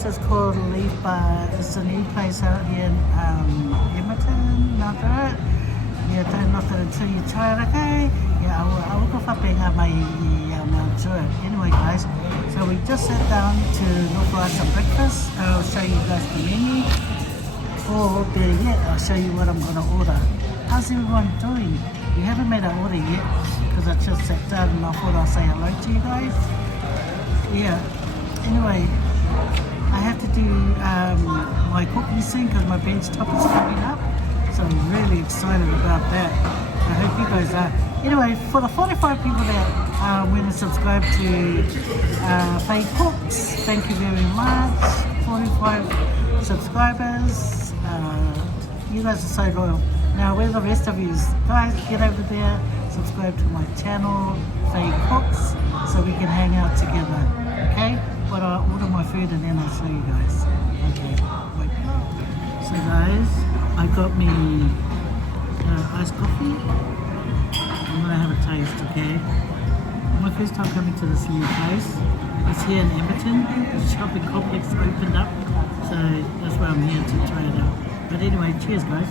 This is called Leaf Bar. It's a new place out here in Edmonton, not right? Yeah, don't knock it until you try it, okay? Yeah, I will go whapinga mai Mount Druitt. Anyway, guys, so we just sat down to look for some breakfast. I'll show you guys the menu. Or better yet, I'll show you what I'm going to order. How's everyone doing? We haven't made an order yet because I just sat down and I thought I'll say hello to you guys. Yeah, anyway, I have to do my cooking soon because my bench top is coming up. So I'm really excited about that. I hope you guys are. Anyway, for the 45 people that went and subscribed to Faye Cooks, thank you very much. 45 subscribers. You guys are so loyal. Now, where the rest of you guys, get over there, subscribe to my channel, Faye Cooks, so we can hang out together. Okay? But I'll order my food and then I'll show you guys. Okay, wait. So guys, I got me iced coffee. I'm gonna have a taste, okay? My first time coming to this new place. It's here in Edmonton. The shopping complex opened up, so that's why I'm here to try it out. But anyway, cheers guys.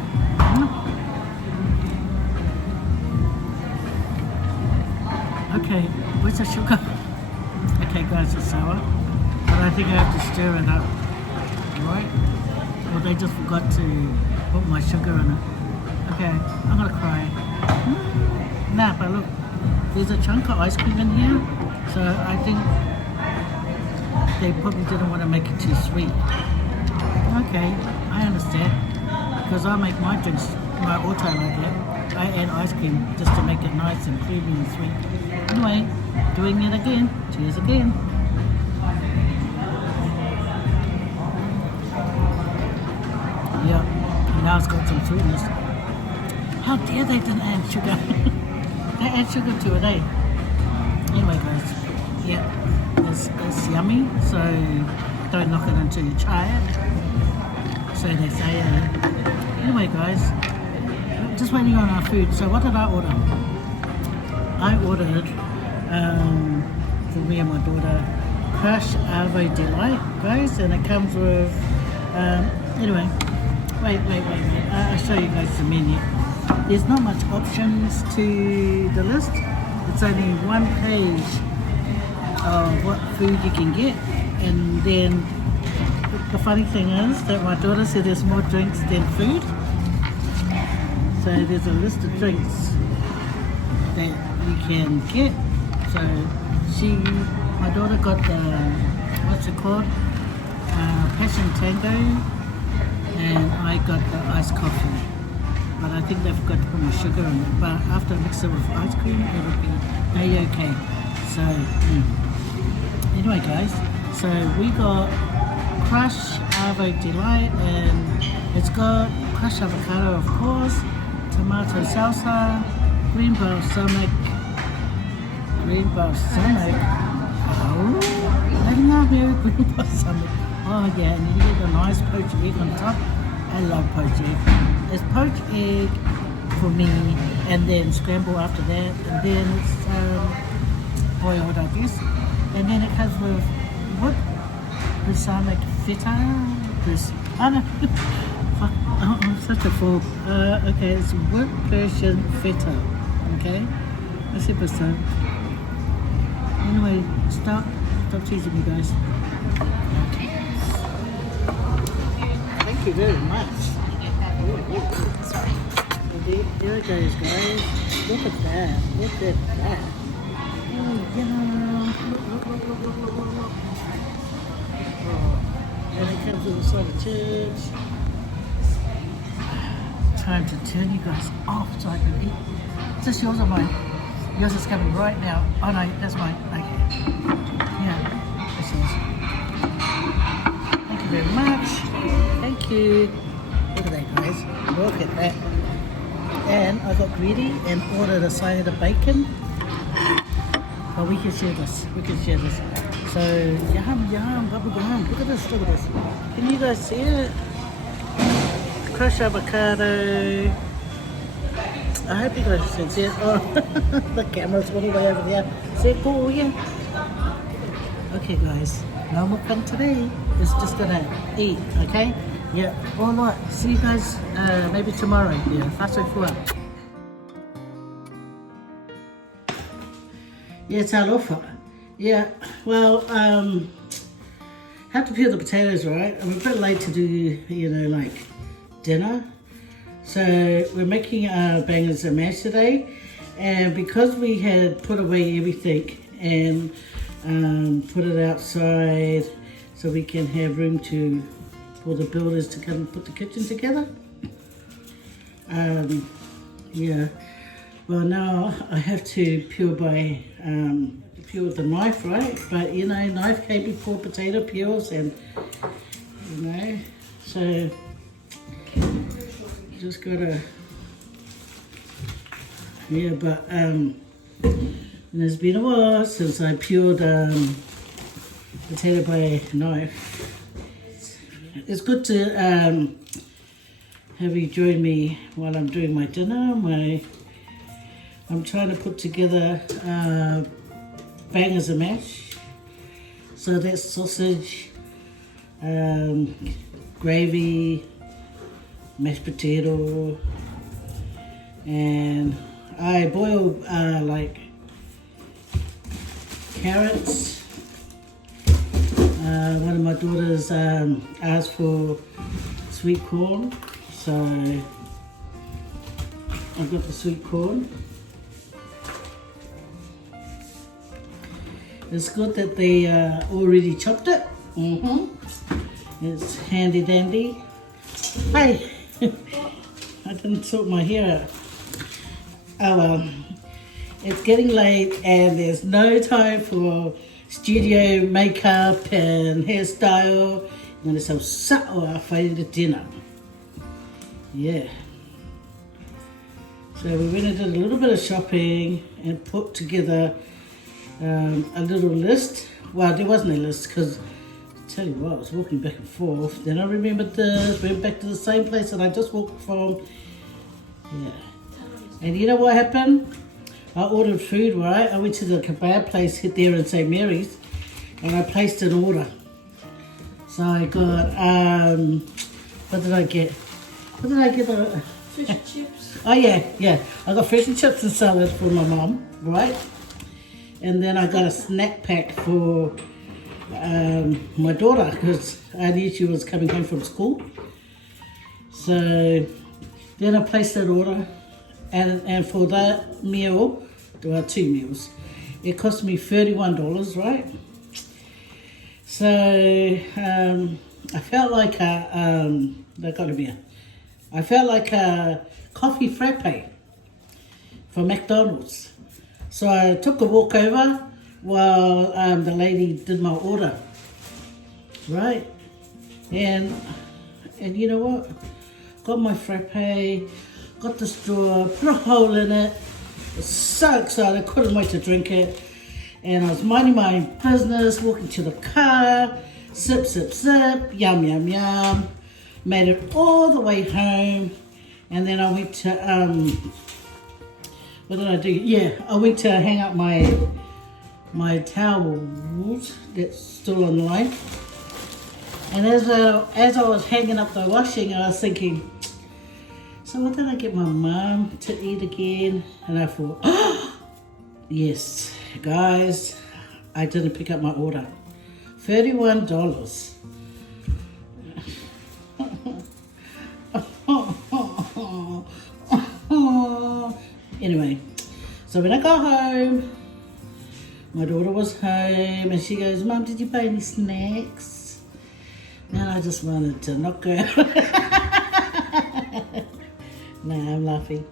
Okay, where's the sugar? Okay guys, it's sour. But I think I have to stir it up. Alright? Well, they just forgot to put my sugar in it. Okay, I'm gonna cry. Nah, but look, there's a chunk of ice cream in here, so I think they probably didn't want to make it too sweet. Okay, I understand, because I make my drinks, my auto like that. I add ice cream just to make it nice and creamy and sweet. Anyway, doing it again. Cheers again. Yeah, now it's got some sweetness. How dare they didn't add sugar? They add sugar to it, eh? Anyway guys, yeah, it's yummy, so don't knock it until you try it. So they say, Anyway guys, just waiting on our food. So what did I order? I ordered, for me and my daughter, Crush Arvo Delight, guys, and it comes with, anyway, wait, I'll show you guys the menu. There's not much options to the list. It's only one page of what food you can get, and then the funny thing is that my daughter said there's more drinks than food. So there's a list of drinks that you can get. So my daughter got the, what's it called? Passion Tango, and I got the iced coffee. But I think they forgot to put my sugar in it. But after I mix it with ice cream, it'll be A-okay. So, anyway guys, so we got Crush Arvo Delight, and it's got crushed avocado, of course, tomato salsa, green balsamic. Oh, I love you, green balsamic. Oh yeah, and you get a nice poached egg on top. I love poached egg. It's poached egg for me, and then scramble after that, and then it's boiled, I guess. And then it comes with what? Balsamic feta? I don't know. I'm such a fool. Okay, it's whipped Persian feta. Okay, let's see what's that. Anyway, stop teasing me, guys. Thank you very much. There it goes, guys. Look at that. Look at that. Oh, yeah. Look. Oh. And it comes with a side of chips. Time to turn you guys off so I can eat. Is this yours or mine? Yours is coming right now. Oh no, that's mine. Okay. Yeah, that's yours. Thank you very much. Thank you. Look at that, guys. Look at that. And I got greedy and ordered a side of bacon. But we can share this. So, yum, bubble gum. Look at this. Can you guys see it? Crushed avocado. I hope you guys can see it. Oh, the camera's all the way over there. See it cool, yeah? Okay, guys. No mukbang today. It's just gonna eat, okay? Yeah. All right. See you guys maybe tomorrow. Yeah. Faso fuwa. Yeah, it's alofa. Yeah. Well, have to peel the potatoes, right? I'm a bit late to do, you know, like dinner. So we're making bangers and mash today, and because we had put away everything and put it outside so we can have room for the builders to come and put the kitchen together. Yeah. Well, now I have to peel with the knife, right? But you know, knife came before potato peels, and you know, so just gotta, yeah. But it's been a while since I peeled potato by knife. It's good to have you join me while I'm doing my dinner. I'm trying to put together bangers and mash. So that's sausage, gravy, mashed potato, and I boil like carrots. One of my daughters asked for sweet corn, so I got the sweet corn. It's good that they already chopped it. It's handy dandy. Hey, I didn't sort my hair out. Oh well, it's getting late and there's no time for studio makeup and hairstyle. I'm gonna say sa'o Faye to dinner. Yeah. So we went and did a little bit of shopping and put together a little list. Well, there wasn't a list because I tell you what, I was walking back and forth. Then I remembered this, went back to the same place that I just walked from. Yeah. And you know what happened? I ordered food, right? I went to the kebab place there in St. Mary's and I placed an order. So I got, what did I get? What did I get? Fish and chips. Oh yeah. I got fish and chips and salad for my mum, right? And then I got a snack pack for my daughter because I knew she was coming home from school. So then I placed that order, and for that meal, there were 2 meals. It cost me $31, right? So I felt like I felt like a coffee frappe from McDonald's. So I took a walk over while the lady did my order, right? And you know what? Got my frappe, got the straw, put a hole in it. I was so excited, couldn't wait to drink it. And I was minding my business, walking to the car, sip, yum, yum, yum. Made it all the way home. And then I went to, what did I do? Yeah, I went to hang up my towels that's still on the line. And as I was hanging up the washing, I was thinking, so what did I get my mum to eat again? And I thought, oh, yes, guys, I didn't pick up my order. $31. Anyway, so when I got home, my daughter was home and she goes, Mum, did you buy any snacks? And I just wanted to knock her out. Nah, I'm laughing,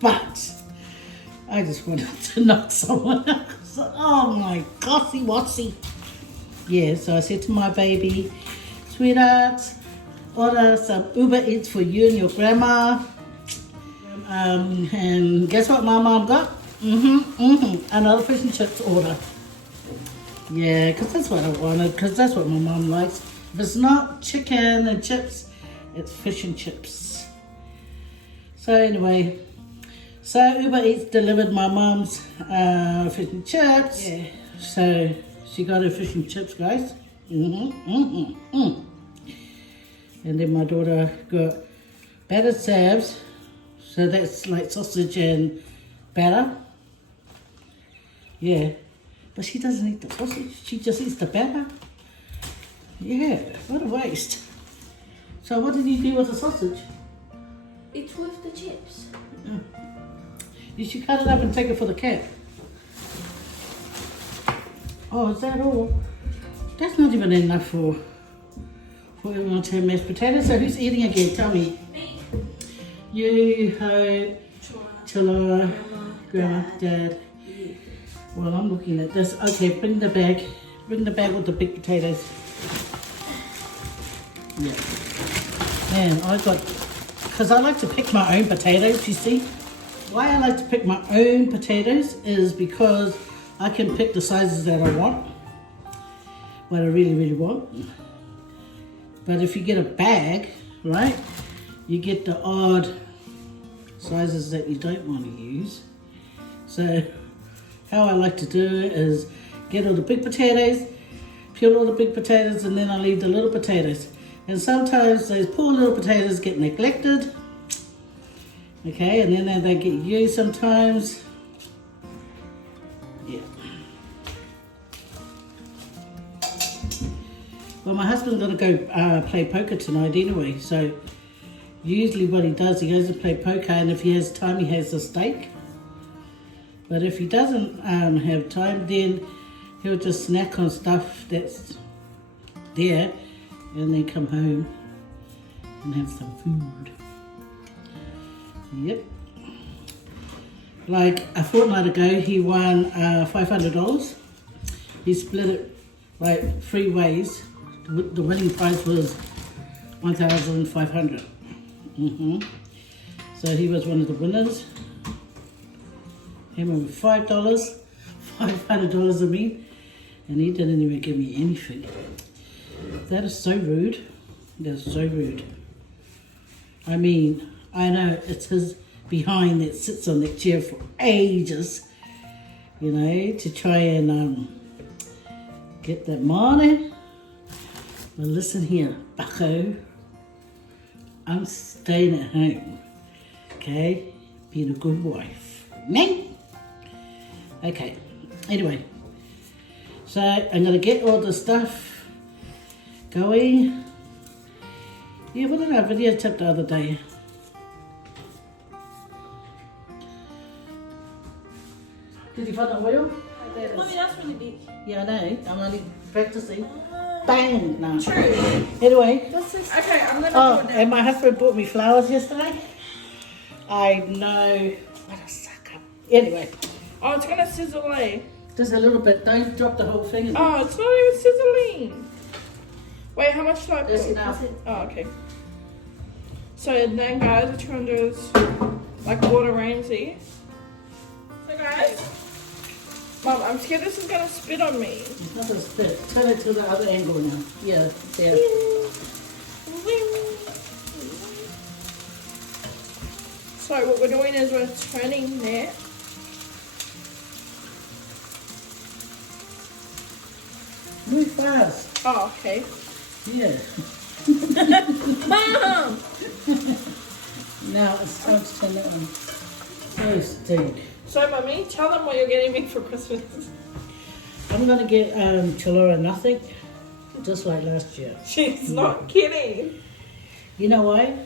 but I just wanted to knock someone out. Oh my gossy wossy. Yeah, so I said to my baby, sweetheart, order some Uber Eats for you and your grandma. And guess what my mom got? Another fish and chips order. Yeah, because that's what I wanted, because that's what my mom likes. If it's not chicken and chips, it's fish and chips. So anyway, so Uber Eats delivered my mom's fish and chips. Yeah. So She got her fish and chips, guys. And then my daughter got battered sabs. So that's like sausage and batter. Yeah. But she doesn't eat the sausage. She just eats the batter. Yeah, what a waste. So what did you do with the sausage? It's with the chips. Oh. You should cut it up and take it for the cat. Oh, is that all? That's not even enough for everyone to have mashed potatoes. So who's eating again? Tell me. Me. You, Hope, Chilla, Grandma, Dad. Yeah. Well, I'm looking at this. Okay, bring the bag. Bring the bag with the big potatoes. Yeah. Man, I got, because I like to pick my own potatoes, you see. Why I like to pick my own potatoes is because I can pick the sizes that I want. What I really, really want. But if you get a bag, right, you get the odd sizes that you don't want to use. So how I like to do it is get all the big potatoes, peel all the big potatoes, and then I leave the little potatoes. And sometimes those poor little potatoes get neglected. Okay, and then they get used sometimes. Yeah. Well, my husband's going to go play poker tonight anyway, so usually what he does, he goes to play poker, and if he has time, he has a steak. But if he doesn't have time, then he'll just snack on stuff that's there, and then come home and have some food. Yep. Like a fortnight ago, he won $500. He split it like 3 ways. The winning prize was $1,500. So he was one of the winners. Him with $5, $500 of me, and he didn't even give me anything. That is so rude. That's so rude. I mean, I know it's his behind that sits on that chair for ages, you know, to try and get that money. But listen here, bucko, I'm staying at home, okay? Being a good wife. Me? Okay, anyway. So I'm going to get all the stuff going. Yeah, what did I video tip the other day? Did you find the oil? Mommy, that's really big. Yeah, I know. I'm only practicing. Bang! No. True. Anyway. Okay, I'm gonna Oh, do it and my husband bought me flowers yesterday. I know. What a sucker. Anyway, Oh, it's gonna sizzle, eh? just a little bit. Don't drop the whole thing. Oh, it's not even sizzling. Wait, how much do I put? Just enough. Oh, okay. So then, guys, what you're gonna do is like water rain, see? So, guys, Mom, I'm scared this is gonna spit on me. It's not a spit. Turn it to the other angle now. Yeah, there. So what we're doing is we're turning that. Move fast. Oh, okay. Yeah. Mom! Now it's time to turn it on. So stink. So, Mummy, tell them what you're getting me for Christmas. I'm gonna get Chalora nothing, just like last year. She's not kidding. You know why?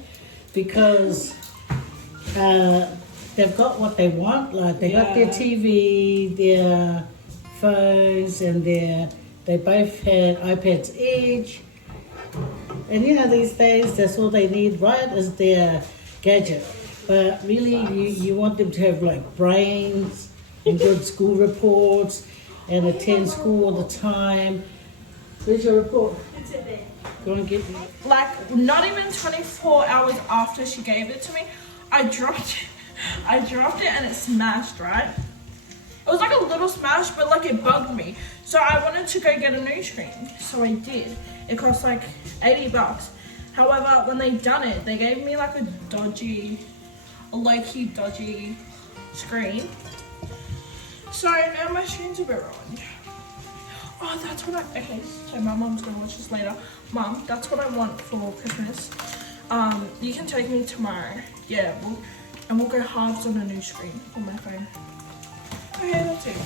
Because they've got what they want. Like they got their TV, their phones, and they both had iPads each. And you know, these days, that's all they need, right? Is their gadget. But really, you want them to have like brains and good school reports and attend school all the time. Where's your report? It's in there. Go and get it. Like, not even 24 hours after she gave it to me, I dropped it. I dropped it and it smashed, right? It was like a little smash, but like it bugged me. So I wanted to go get a new screen. So I did. It cost like $80. However, when they done it, they gave me like a low-key dodgy screen. So now my screen's a bit ruined. Oh, that's what I, okay, so my mom's gonna watch this later. Mom, that's what I want for Christmas. You can take me tomorrow. Yeah, we'll go halves on a new screen on my phone. Okay, that's it.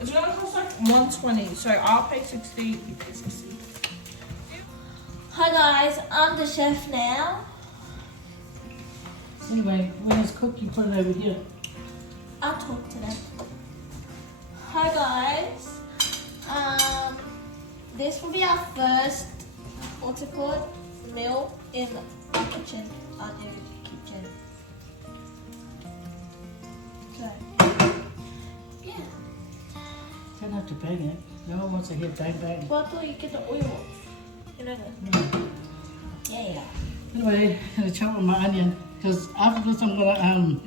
It's gonna cost like 120, so I'll pay 60, you pay 60. Hi guys, I'm the chef now. Anyway, when it's cooked, you put it over here. I'll talk to them. Hi guys. This will be our first what's it called? Meal in the kitchen, our new kitchen. So yeah. Don't have to bang it. No one wants to hear bang bang. Well, I thought you get the oil off. You know that? No. Yeah. Anyway, I'm gonna chop on my onion because after this I'm gonna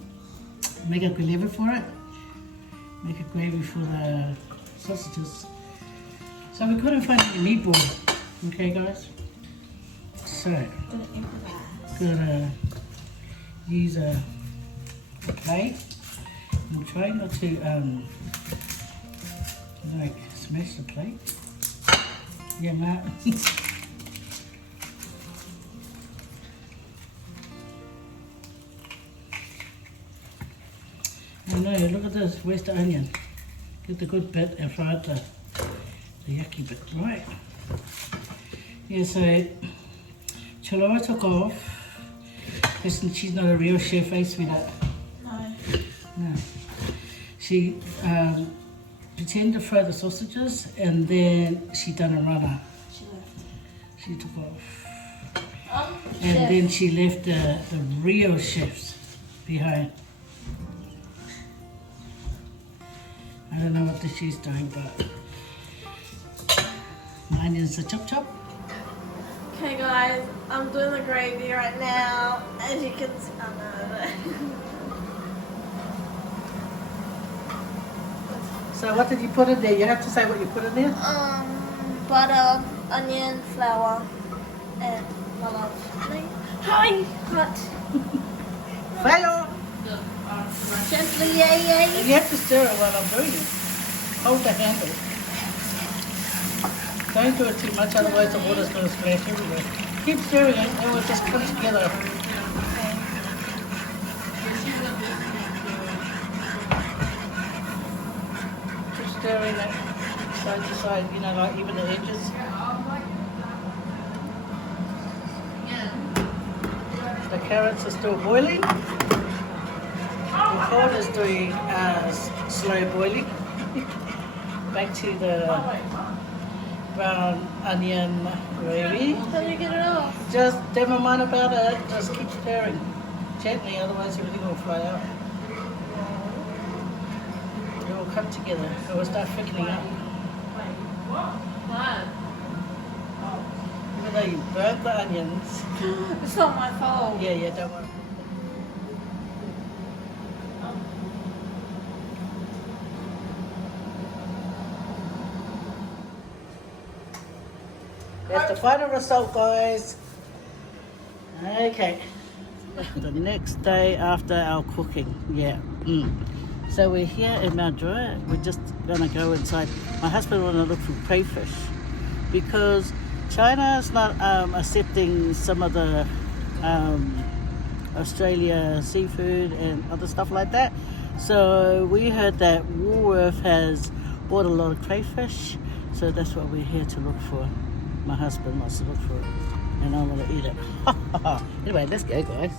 make a gravy for it. Make a gravy for the sausages. So we couldn't find any meatball. Okay, guys. So gonna use a plate. I'm trying not to like smash the plate. Yeah, Matt. Oh no, look at this, where's the onion? Get the good bit and fry the yucky bit, right? Yeah, so Chaloa took off. Listen, she's not a real chef, eh, sweetheart? No. No. She pretended to fry the sausages and then she done a runner. She left. She took off. Chef. And then she left the real chefs behind. I don't know what she's doing, but my onions are chop chop. Okay guys, I'm doing the gravy right now. As you can see, oh no. So what did you put in there? You have to say what you put in there. Butter, onion, flour, and my love. Hi, hot. Faye! Gently, yeah. And you have to stir it while I'm doing it. Hold the handle. Don't do it too much, otherwise the water's going to splash everywhere. Keep stirring it, and it will just come together. Keep stirring it side to side, you know, like even the edges. The carrots are still boiling. The pot is doing slow boiling. Back to the brown onion gravy. How do you get it off? Just never mind about it. Just keep stirring gently, otherwise everything will fly out. It will come together. It will start thickening up. What? Even though you burnt the onions. It's not my fault. Yeah, don't worry. That's the final result, guys. Okay. The next day after our cooking, yeah. So we're here in Mount Druitt. We're just gonna go inside. My husband wanna look for crayfish because China's not accepting some of the Australia seafood and other stuff like that. So we heard that Woolworth has bought a lot of crayfish. So that's what we're here to look for. My husband wants to look for it, and I want to eat it. Anyway, let's go, guys.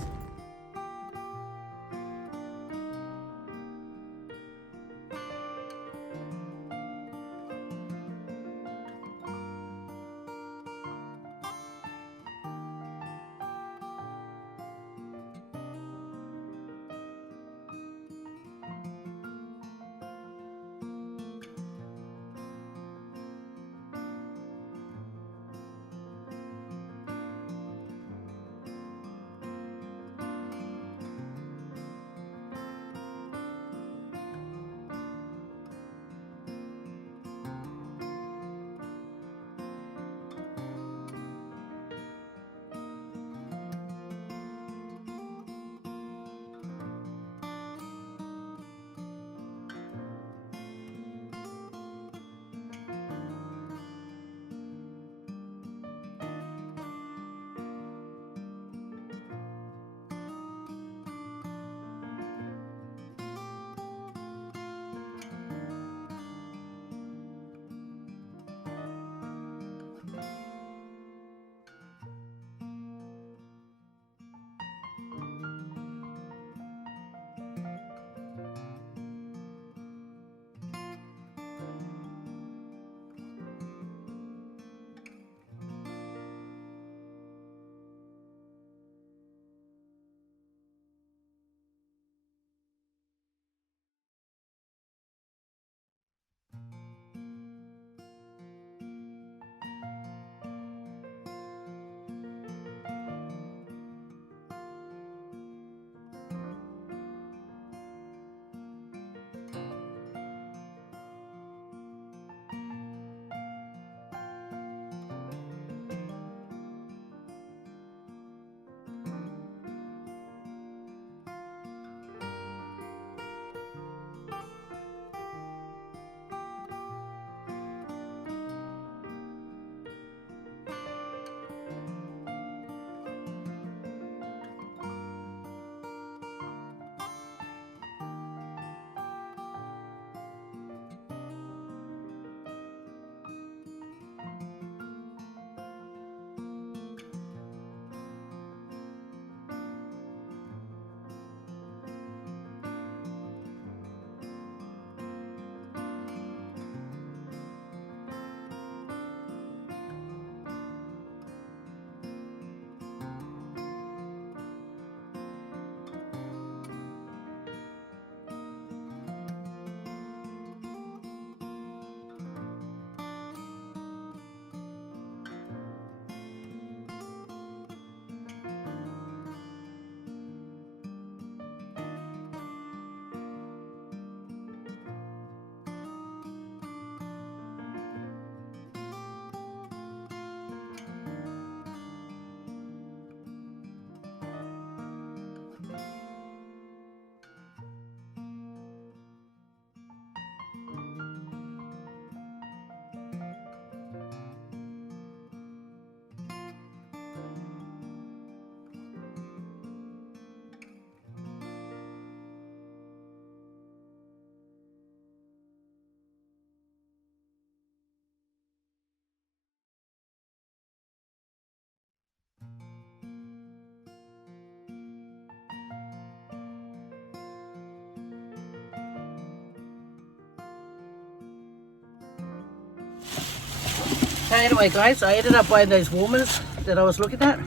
anyway, guys, I ended up buying those warmers that I was looking at.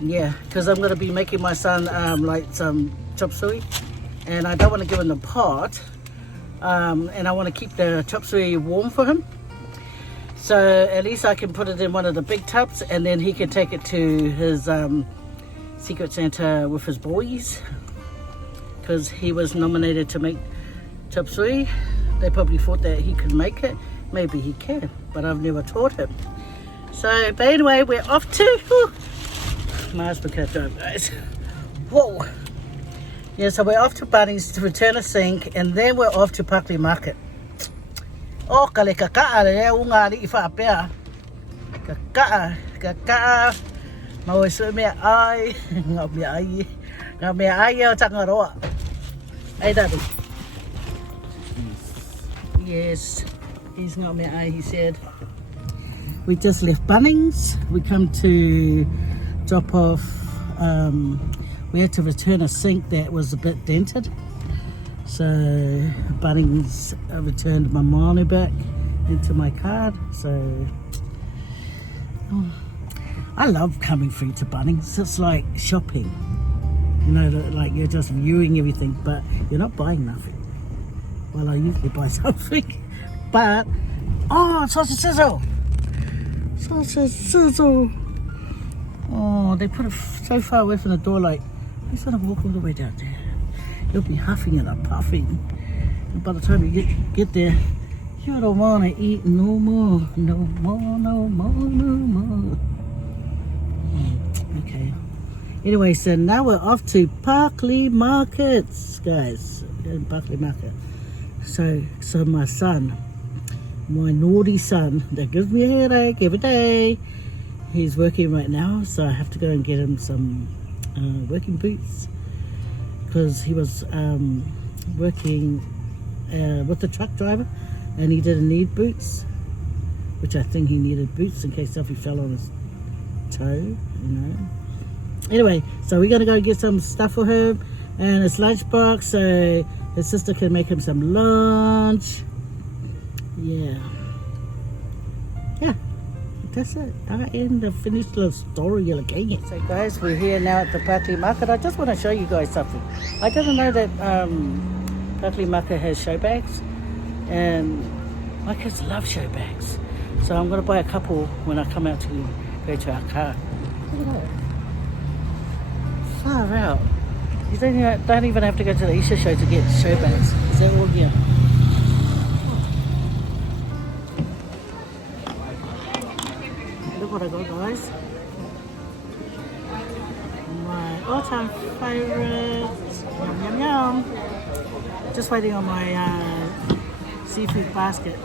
Yeah, because I'm going to be making my son like some chop suey, and I don't want to give him the pot, and I want to keep the chop suey warm for him. So at least I can put it in one of the big tubs, and then he can take it to his Secret Santa with his boys, because he was nominated to make chop suey. They probably thought that he could make it. Maybe he can, but I've never taught him. So, but anyway, we're off to my husband can't drive, guys. Whoa. Yeah, so we're off to Bunnings to return a sink, and then we're off to Parkley Market. Oh, kale kaka'a le unga li ifa apea. Kaka'a. Mawaisu mea ai. Ngā mea ai. Ngā mea ai o tangaroa. Ai daddy. Yes, he's not mea ai, he said. We just left Bunnings. We come to drop off, we had to return a sink that was a bit dented. So Bunnings returned my money back into my card. So I love coming through to Bunnings. It's like shopping. You know, like you're just viewing everything, but you're not buying nothing. Well, I usually buy something, but oh, sausage sizzle. Sausage sizzle. Oh, they put it so far away from the door, like he's gonna walk all the way down there. You'll be huffing and puffing, and by the time you get there, you don't want to eat no more, no more, no more, no more. Okay. Anyway, so now we're off to Parkley Markets, guys. Parkley Market. So my son, my naughty son, that gives me a headache every day. He's working right now, so I have to go and get him some working boots, because he was working with the truck driver, and he didn't need boots, which I think he needed boots in case if he fell on his toe, you know. Anyway, so we're gonna go get some stuff for him and his lunchbox, so his sister can make him some lunch. Yeah. That's it. I end the finished the story again. So guys, we're here now at the Parkley Market. I just want to show you guys something. I didn't know that Parkley Market has show bags, and my kids love show bags. So I'm going to buy a couple when I come out to go to our car. Look at that. Far out. You don't even have to go to the Easter show to get show bags. Is that all here? Look what I got, guys. My all-time favorites. Yum, yum, yum. Just waiting on my seafood basket.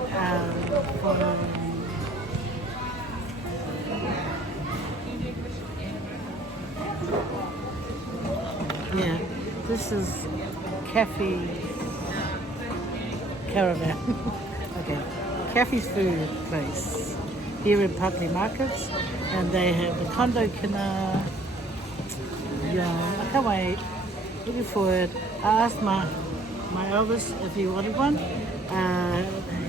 Yeah, this is Cafe Caravan. Okay, Cafe's food place here in Parkley Markets, and they have the condo kina. Yeah, I can't wait. Looking forward. I asked my eldest if he wanted one.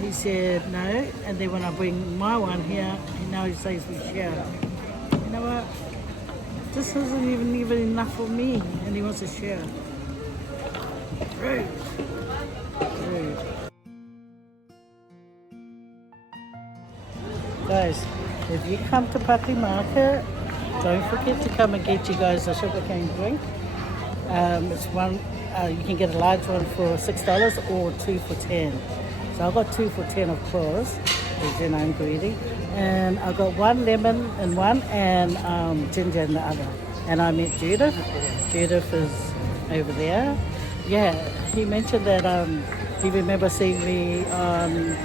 He said no, and then when I bring my one here, now he says we share. You know what? This isn't even enough for me, and he wants to share. Rude. Rude. Guys, if you come to Parkley Market, don't forget to come and get you guys a sugarcane drink. It's one, you can get a large one for $6 or 2 for $10. So I got 2 for $10, of course, because then I'm greedy. And I got 1 lemon in one and ginger in the other. And I met Judith. Judith is over there. Yeah, he mentioned that he remembers seeing me on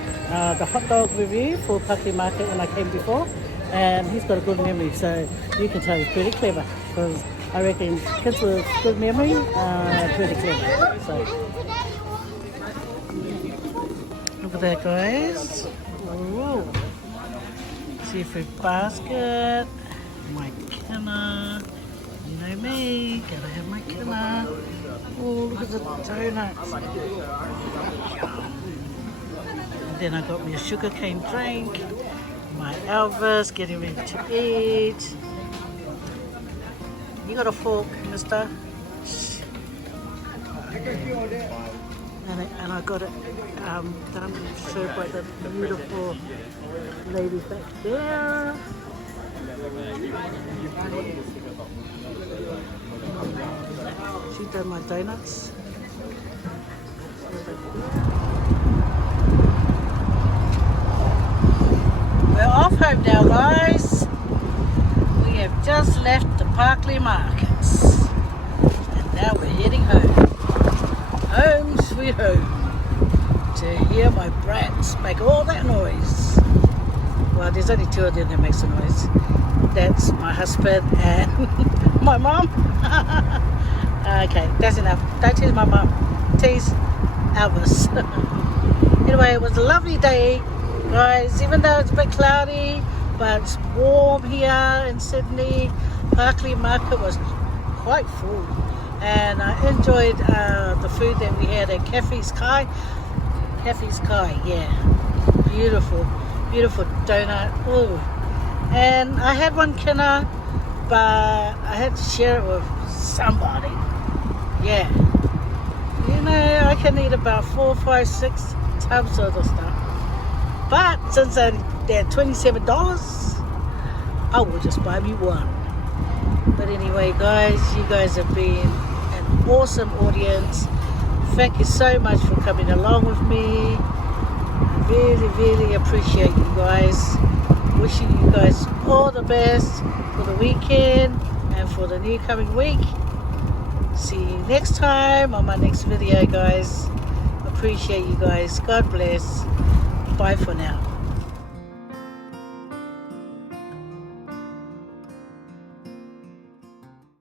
the hot dog review for Parkley Market when I came before. And he's got a good memory, so you can tell he's pretty clever. Because I reckon kids with good memory are pretty clever. So look at that, guys. Ooh. Seafood basket. My kina. You know me, gotta have my kina. Oh, look at the donuts. And then I got me a sugarcane drink. My Elvis getting ready to eat. You got a fork, mister? And I got it done served by the beautiful lady back there. She done my donuts. We're off home now, guys. We have just left the Parkley markets. And now we're heading home. Home sweet home. To hear my brats make all that noise. Well, there's only two of them that makes the noise. That's my husband and my mom. Okay, that's enough. Don't tease my mom. Tease Elvis. Anyway, it was a lovely day, guys. Even though it's a bit cloudy, but it's warm here in Sydney. Parkley Market was quite full. And I enjoyed the food that we had at Cafe Sky. Cafe Sky, yeah. Beautiful, beautiful donut. Ooh. And I had one kinner, but I had to share it with somebody. Yeah. You know, I can eat about 4, 5, 6 tubs of the stuff. But since they're $27, I will just buy me one. But anyway, guys, you guys have been an awesome audience. Thank you so much for coming along with me. I really, really appreciate you guys. Wishing you guys all the best for the weekend and for the new coming week. See you next time on my next video, guys. Appreciate you guys. God bless. Bye for now.